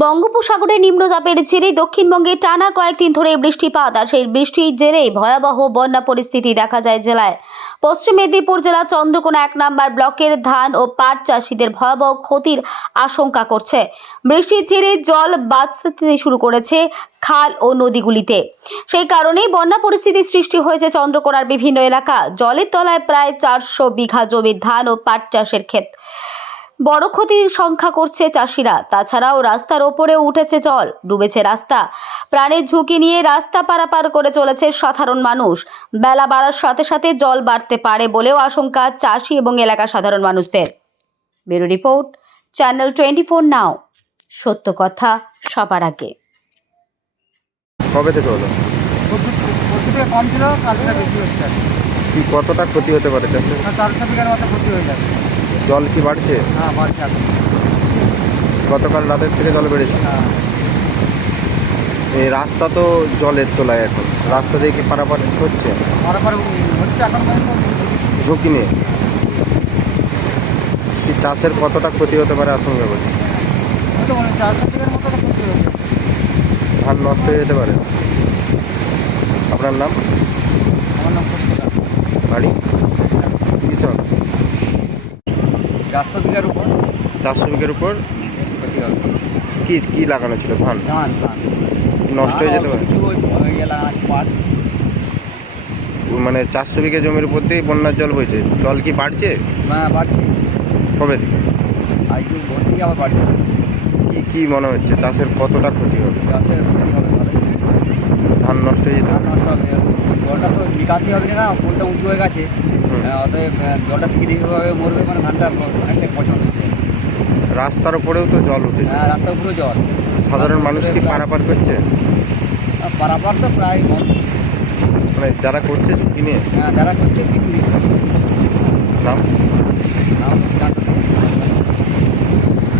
বঙ্গোপসাগরে নিম্নচাপের জেরে দক্ষিণবঙ্গে টানা কয়েকদিন ধরে বৃষ্টিপাত আর সেই বৃষ্টির জেরে ভয়াবহ বন্যা পরিস্থিতি দেখা যায় জেলায়। পশ্চিম মেদিনীপুর জেলা চন্দ্রকোনা এক নম্বর ব্লকের ধান ও পাট চাষিদের ভয়াবহ ক্ষতির আশঙ্কা করছে। বৃষ্টির জেরে জল বাঁচতে শুরু করেছে খাল ও নদীগুলিতে। সেই কারণেই বন্যা পরিস্থিতি সৃষ্টি হয়েছে চন্দ্রকোনার বিভিন্ন এলাকা। জলের তলায় প্রায় চারশো বিঘা জমির ধান ও পাট চাষের ক্ষেত। বড় ক্ষতির সংখ্যা করছে চাষিরা। তাছাড়াও রাস্তার ওপরে উঠেছে জল ডুবেছে রাস্তা। প্রাণের ঝুঁকি নিয়ে রাস্তা পারাপার করে চলেছে সাধারণ মানুষ। বেলা বাড়ার সাথে সাথে জল বাড়তে পারে বলেও আশঙ্কা চাষি এবং এলাকার সাধারণ মানুষদের। Bureau report channel twenty four now. সত্য কথা সবার আগে। কবে থেকে হলো? পরশু পরশু কম ছিল কালকে বেশি হচ্ছে। কি। কি কতটা ক্ষতি হতে পারে চাষের চারশো বিঘার মতো ক্ষতি হয়ে যাবে জল কি বাড়ছে? হ্যাঁ বাড়ছে গতকাল রাতের থেকে জল বেড়েছে। হ্যাঁ। এই রাস্তা তো জলের তোলায় এখন। রাস্তা দিয়ে কি পারাপার হচ্ছে? পরে হচ্ছে এখন ঝুঁকি নেই কি চাষের কতটা ক্ষতি হতে পারে আশঙ্কা করছে ধান নষ্ট হয়ে যেতে পারে। আপনার নাম? আমার নাম বাড়ি? চারশো বিঘার উপর? চারশো বিঘের উপর কি কি লাগানো ছিল? ধান? ধান ধান। নষ্ট হয়ে যেতে পারে? মানে চারশো বিঘা জমির উপর দিয়ে বন্যার জল বইছে। জল কি বাড়ছে? হ্যাঁ বাড়ছে। কবে থেকে? আজকে ভোর থেকে আবার বাড়ছে? কি কি মনে হচ্ছে? চাষের কতটা ক্ষতি হবে? চাষের ক্ষতি হবে ভালোই। ধান নষ্ট হয়ে যেতে। ধান নষ্ট হবে। জলটা তো নিকাশি হবে না ফুলটা উঁচু হয়ে গেছে। অতএব জলটা দিকে দিকেভাবে মরবে মানে ধানটা অনেকটাই পছন্দ হয়েছে। রাস্তার উপরেও তো জল উঠেছে। হ্যাঁ রাস্তার উপরে জল। সাধারণ মানুষ কি পারাপার করছে? পারাপার তো প্রায় বন্ধ। মানে যারা করছে ঝুঁকি নিয়ে? হ্যাঁ যারা করছে কিছু